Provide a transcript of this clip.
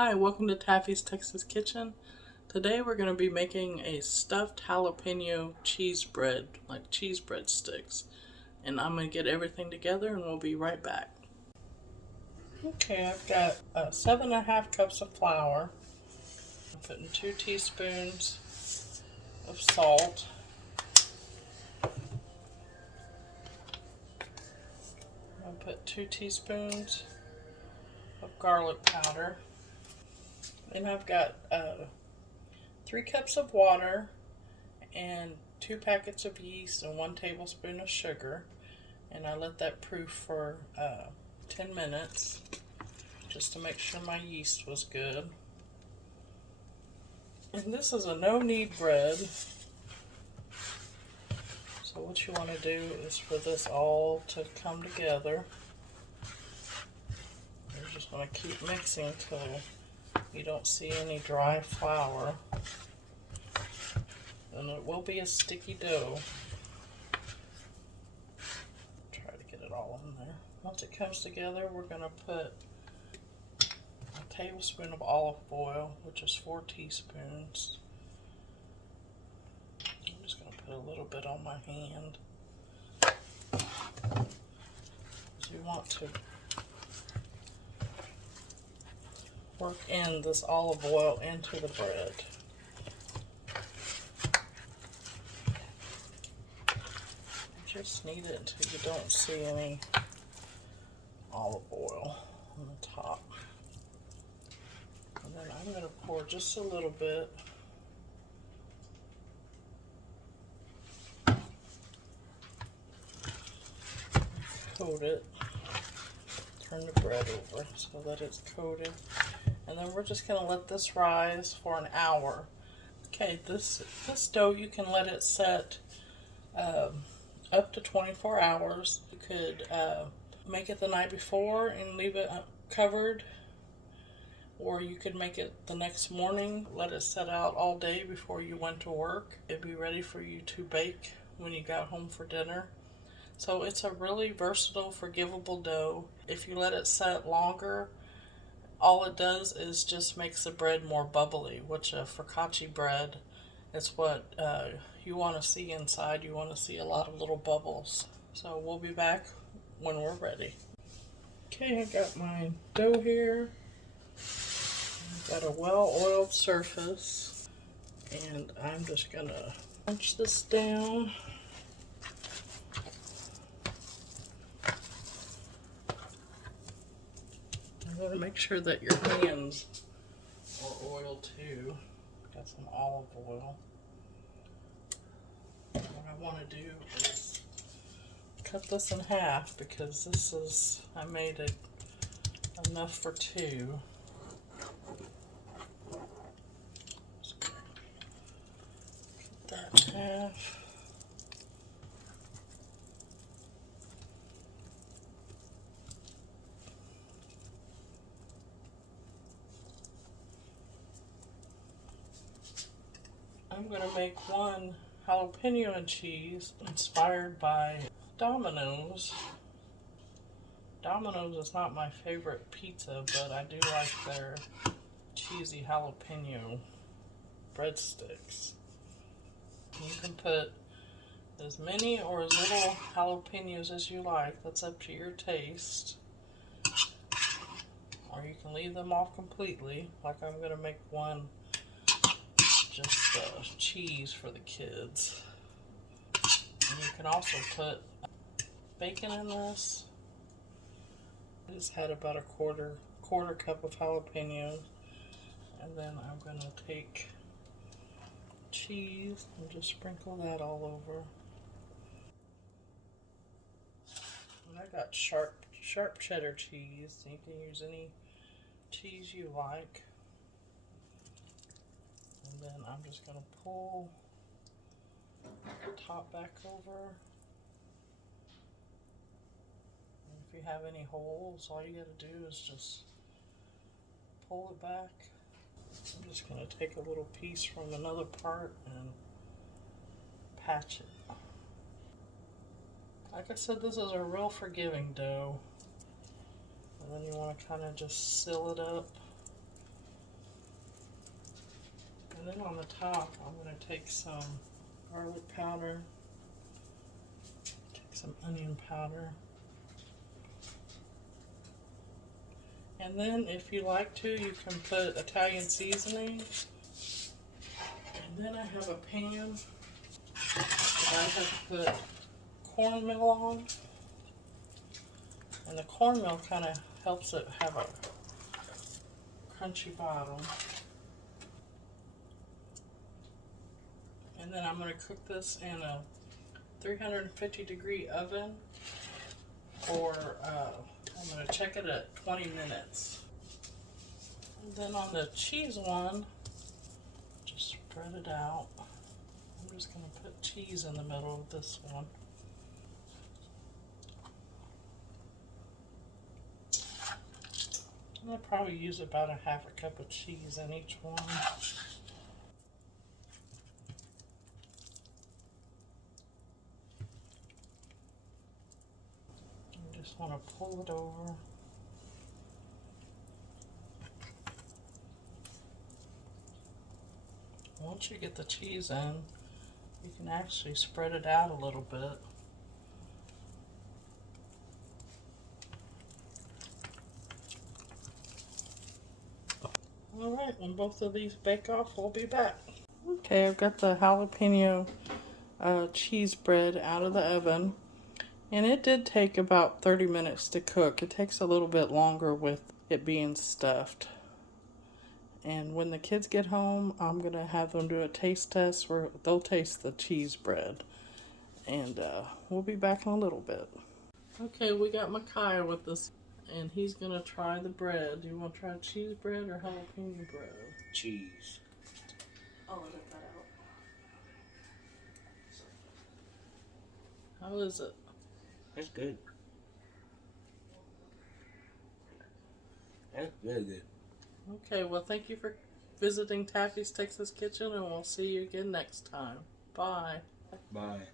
Hi, welcome to Taffy's Texas Kitchen. Today we're going to be making a stuffed jalapeno cheese bread, like cheese bread sticks. And I'm going to get everything together and we'll be right back. Okay, I've got 7.5 cups of flour. I'm putting 2 teaspoons of salt. I'll put 2 teaspoons of garlic powder. Then I've got 3 cups of water and 2 packets of yeast and 1 tablespoon of sugar, and I let that proof for 10 minutes just to make sure my yeast was good. And this is a no-knead bread, so what you want to do is for this all to come together. You're just going to keep mixing until you don't see any dry flour. And it will be a sticky dough. Try to get it all in there. Once it comes together, we're going to put a tablespoon of olive oil, which is 4 teaspoons. I'm just going to put a little bit on my hand. So you want to work in this olive oil into the bread. Just knead it until you don't see any olive oil on the top. And then I'm going to pour just a little bit. Coat it. Turn the bread over so that it's coated. And then we're just going to let this rise for an hour. Okay, this dough, you can let it set up to 24 hours. You could make it the night before and leave it covered, or you could make it the next morning, let it set out all day before you went to work. It'd be ready for you to bake when you got home for dinner. So it's a really versatile, forgivable dough. If you let it set longer, all it does is just makes the bread more bubbly, which a focaccia bread is what you want to see inside. You want to see a lot of little bubbles. So we'll be back when we're ready. Okay, I got my dough here. I've got a well-oiled surface, and I'm just gonna punch this down. You want to make sure that your hands are oiled too. Got some olive oil. What I want to do is cut this in half because this is, I made it enough for 2. So cut that in half. I'm going to make one jalapeno and cheese inspired by Domino's. Domino's is not my favorite pizza, but I do like their cheesy jalapeno breadsticks. You can put as many or as little jalapenos as you like. That's up to your taste. Or you can leave them off completely, like I'm going to make one just cheese for the kids. And you can also put bacon in this. I just had about a quarter cup of jalapenos, and then I'm going to take cheese and just sprinkle that all over. And I got sharp cheddar cheese. You can use any cheese you like. And then I'm just going to pull the top back over. And if you have any holes, all you got to do is just pull it back. I'm just going to take a little piece from another part and patch it. Like I said, this is a real forgiving dough. And then you want to kind of just seal it up. And then on the top, I'm going to take some garlic powder, take some onion powder. And then if you like to, you can put Italian seasoning. And then I have a pan that I have put cornmeal on. And the cornmeal kind of helps it have a crunchy bottom. And then I'm going to cook this in a 350-degree oven for, I'm going to check it at 20 minutes. And then on the cheese one, just spread it out. I'm just going to put cheese in the middle of this one. I'll probably use about a half a cup of cheese in each one. I just want to pull it over. Once you get the cheese in, you can actually spread it out a little bit. Alright, when both of these bake off, we'll be back. Okay, I've got the jalapeno cheese bread out of the oven. And it did take about 30 minutes to cook. It takes a little bit longer with it being stuffed. And when the kids get home, I'm going to have them do a taste test where they'll taste the cheese bread. And we'll be back in a little bit. Okay, we got Micaiah with us. And he's going to try the bread. Do you want to try cheese bread or jalapeno bread? Cheese. I'll edit that out. How is it? That's good. That's very good. Okay, well, thank you for visiting Taffy's Texas Kitchen, and we'll see you again next time. Bye. Bye.